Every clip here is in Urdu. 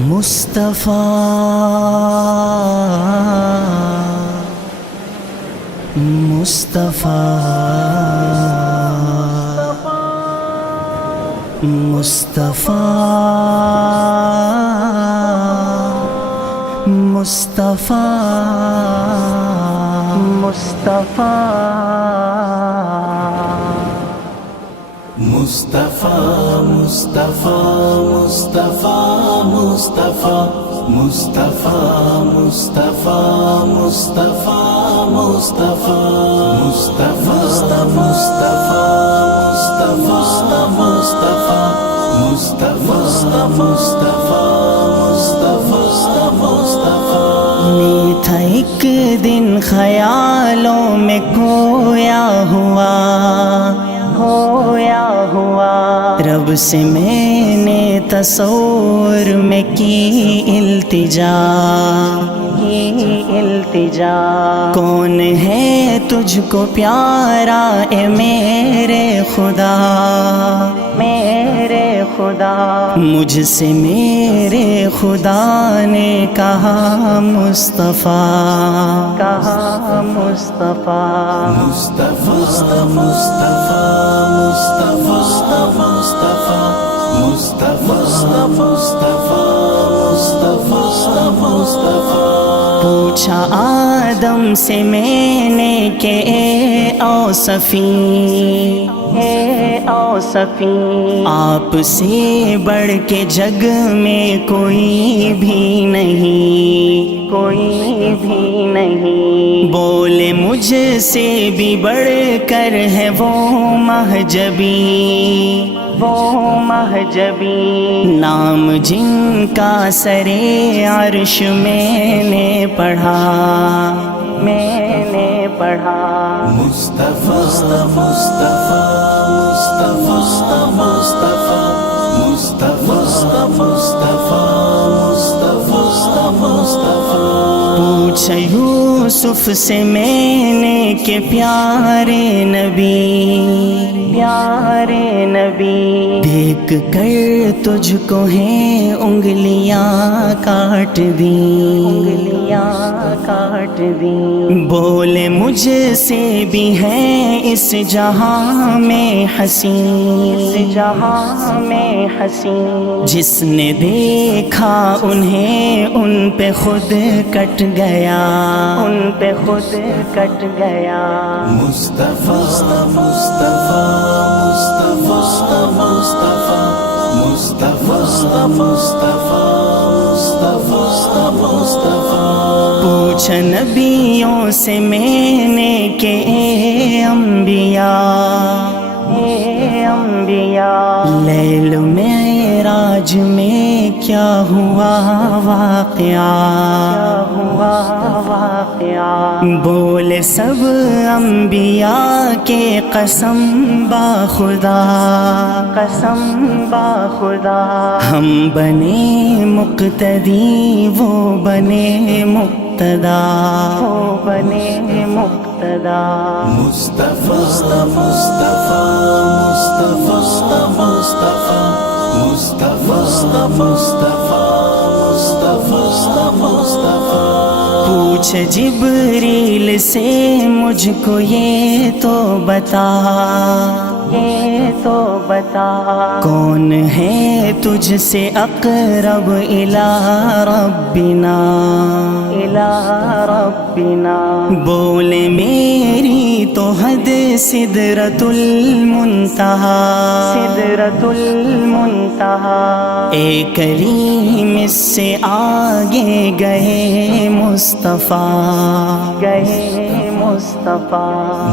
مصطفیٰ مصطفیٰ مصطفیٰ مصطفیٰ مصطفیٰ مصطفیٰ مصطفیٰ مصطفیٰ مصطفیٰ مصطفیٰ مصطفیٰ مصطفیٰ مصطفیٰ مصطفیٰ میٹھا ایک دن خیالوں میں کھویا ہوا رب سے میں نے تصور میں کی التجا کون ہے تجھ کو پیارا اے میرے خدا مجھ سے میرے خدا نے کہا مصطفیٰ پوچھا آدم سے میں نے کہ اے اوصفی آپ سے بڑھ کے جگ میں کوئی بھی نہیں بولے مجھ سے بھی بڑھ کر ہے وہ مہجبی نام جن کا سرے عرش میں نے پڑھا مصطفیٰ پوچھا یوسف سے میں نے کہ پیارے نبی دیکھ کر تجھ کو ہیں انگلیاں کاٹ دیں بولے مجھ سے بھی ہیں اس جہاں میں حسین جس نے دیکھا انہیں ان پہ خود کٹ گیا مصطفیٰ پوچھا نبیوں سے میں نے کہ اے انبیاء لیل معراج میں کیا ہوا واقعہ بولے سب انبیاء کے قسم با خدا ہم بنے مقتدی وہ بنے مقتدا مصطفیٰ پوچھ جبریل سے مجھ کو یہ تو بتا کون ہے تجھ سے اقرب الی ربنا بولے میری تو حد سدرۃ المنتہا اے کریم اس سے آگے گئے مصطفیٰ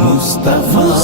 مصطفیٰ